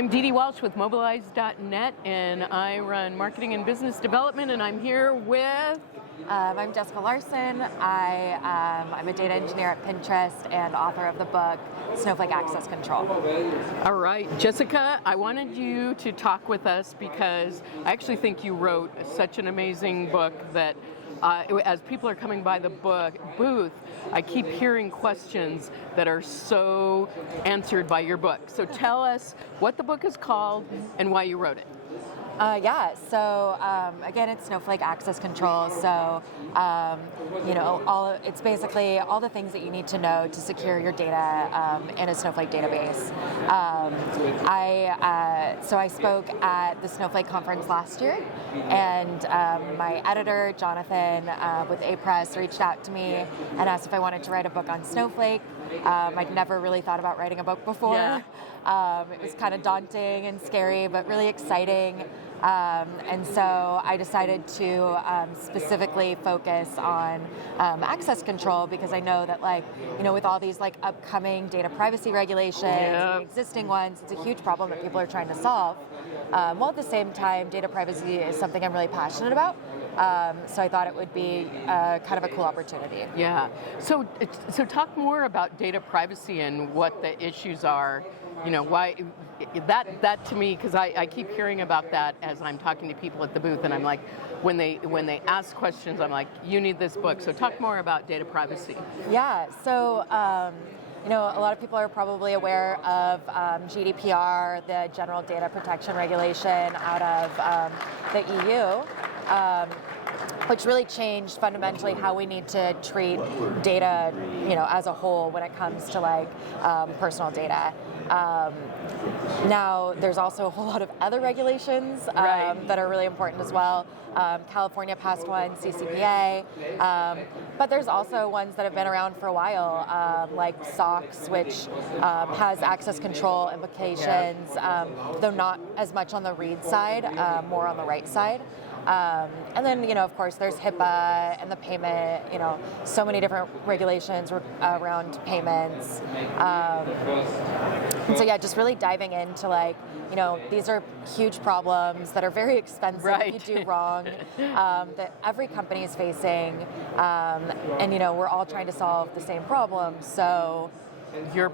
I'm Dee Dee Walsh with Mobilize.net, and I run marketing and business development, and I'm here with... I'm Jessica Larson. I'm a data engineer at Pinterest and author of the book Snowflake Access Control. All right, Jessica, I wanted you to talk with us because I actually think you wrote such an amazing book that as people are coming by the booth, I keep hearing questions that are so answered by your book. So tell us what the book is called and why you wrote it. Again, it's Snowflake Access Control. So, it's basically all the things that you need to know to secure your data in a Snowflake database. I spoke at the Snowflake conference last year, and my editor, Jonathan, with A-Press, reached out to me and asked if I wanted to write a book on Snowflake. I'd never really thought about writing a book before. Yeah. It was kind of daunting and scary, but really exciting. And so I decided to specifically focus on access control because I know that, with all these upcoming data privacy regulations, and existing ones, it's a huge problem that people are trying to solve. While at the same time, data privacy is something I'm really passionate about. So I thought it would be kind of a cool opportunity. Yeah. So talk more about data privacy and what the issues are. Why that to me, because I keep hearing about that as I'm talking to people at the booth, and I'm like, when they ask questions, I'm like, you need this book. So talk more about data privacy. Yeah. So. A lot of people are probably aware of GDPR, the General Data Protection Regulation out of the EU, which really changed fundamentally how we need to treat data, as a whole when it comes to personal data. Now, there's also a whole lot of other regulations that are really important as well. California passed one, CCPA, but there's also ones that have been around for a while, like SOX, which has access control implications, though not as much on the read side, more on the write side. And then, of course, there's HIPAA and the payment, so many different regulations around payments. And so, just really diving into these are huge problems that are very expensive if you do wrong, that every company is facing. And, we're all trying to solve the same problem. So your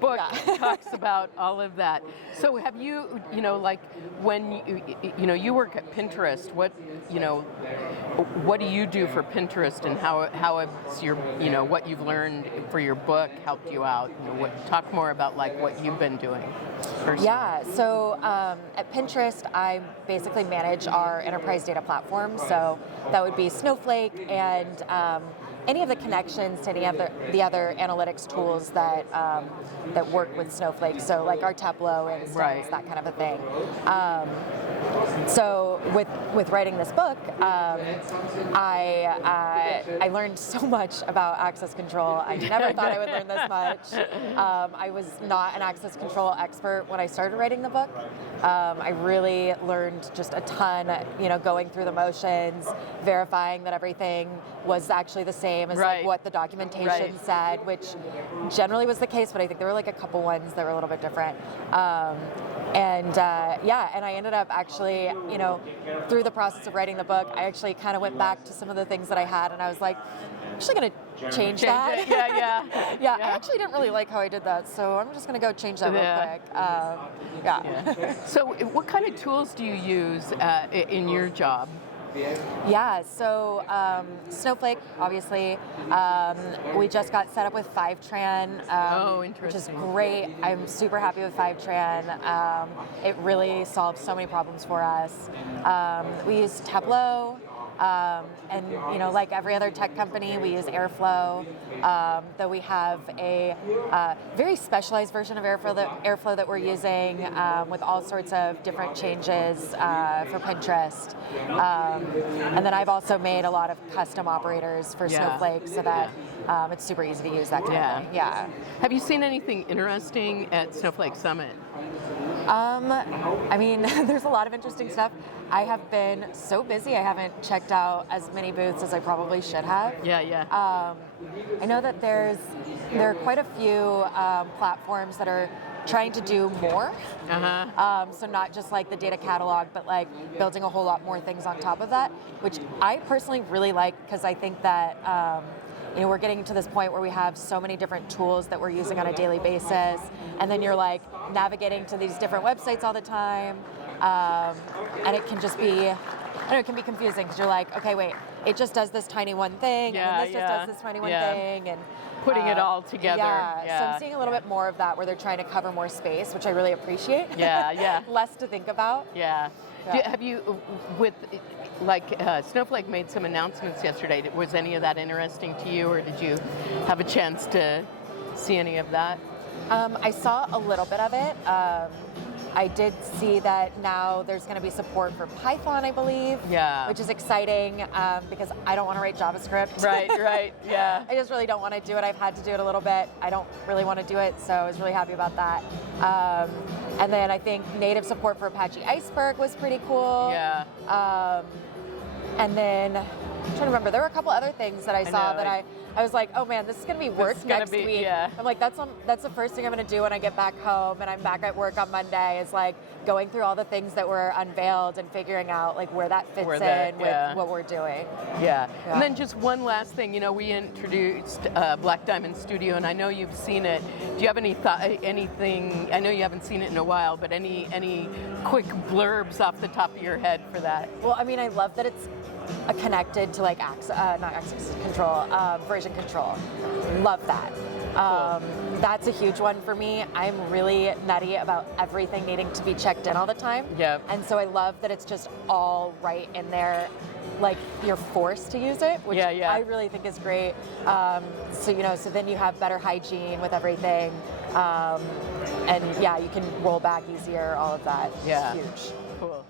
book talks about all of that. So have you, when you work at Pinterest, what do you do for Pinterest, and how has your, what you've learned for your book helped you out? Talk more about what you've been doing personally. Yeah, so at Pinterest, I basically manage our enterprise data platform. So that would be Snowflake and any of the connections to any of the other analytics tools that work with Snowflake, so like our Tableau instance, that kind of a thing. So with writing this book, I learned so much about access control. I never thought I would learn this much. I was not an access control expert when I started writing the book. I really learned just a ton, going through the motions, verifying that everything was actually the same as what the documentation said, which generally was the case, but I think there were a couple ones that were a little bit different. And I ended up actually, through the process of writing the book, I actually kind of went back to some of the things that I had, and I was like, I'm actually going to change that. Yeah. I actually didn't really like how I did that, so I'm just going to go change that real quick. So what kind of tools do you use in your job? Yeah, so Snowflake, obviously, we just got set up with Fivetran, which is great. I'm super happy with Fivetran. It really solves so many problems for us. We use Tableau. And like every other tech company, we use Airflow, though we have a very specialized version of Airflow that we're using with all sorts of different changes for Pinterest. And then I've also made a lot of custom operators for Snowflake so that it's super easy to use, that kind of thing. Yeah. Have you seen anything interesting at Snowflake Summit? There's a lot of interesting stuff. I have been so busy, I haven't checked out as many booths as I probably should have. Yeah. I know that there are quite a few platforms that are trying to do more. Uh-huh. So not just like the data catalog, but like building a whole lot more things on top of that, which I personally really like because I think that we're getting to this point where we have so many different tools that we're using on a daily basis, and then you're like navigating to these different websites all the time, and it can just be, I don't know, it can be confusing because you're like, okay, wait, it just does this tiny one thing, and then this just does this tiny one thing, and putting it all together. So I'm seeing a little bit more of that where they're trying to cover more space, which I really appreciate. Yeah. Less to think about. Yeah. Have you, Snowflake made some announcements yesterday. Was any of that interesting to you, or did you have a chance to see any of that? I saw a little bit of it. I did see that now there's going to be support for Python, I believe. Yeah. Which is exciting because I don't want to write JavaScript. Right, yeah. I just really don't want to do it. I've had to do it a little bit. I don't really want to do it, so I was really happy about that. And then I think native support for Apache Iceberg was pretty cool. Yeah. And then I'm trying to remember, there were a couple other things that I saw that I was like, oh man, this is going to be work next week. Yeah. I'm like, that's the first thing I'm going to do when I get back home and I'm back at work on Monday is like going through all the things that were unveiled and figuring out like where that fits in with what we're doing. Yeah. And then just one last thing, we introduced Black Diamond Studio, and I know you've seen it. Do you have anything, I know you haven't seen it in a while, but any quick blurbs off the top of your head for that? Well, I mean, I love that it's connected to like version control. Love that. Cool. That's a huge one for me. I'm really nutty about everything needing to be checked in all the time. Yep. And so I love that it's just all right in there. Like you're forced to use it, which I really think is great. So then you have better hygiene with everything, and you can roll back easier. All of that. Yeah. It's huge. Cool.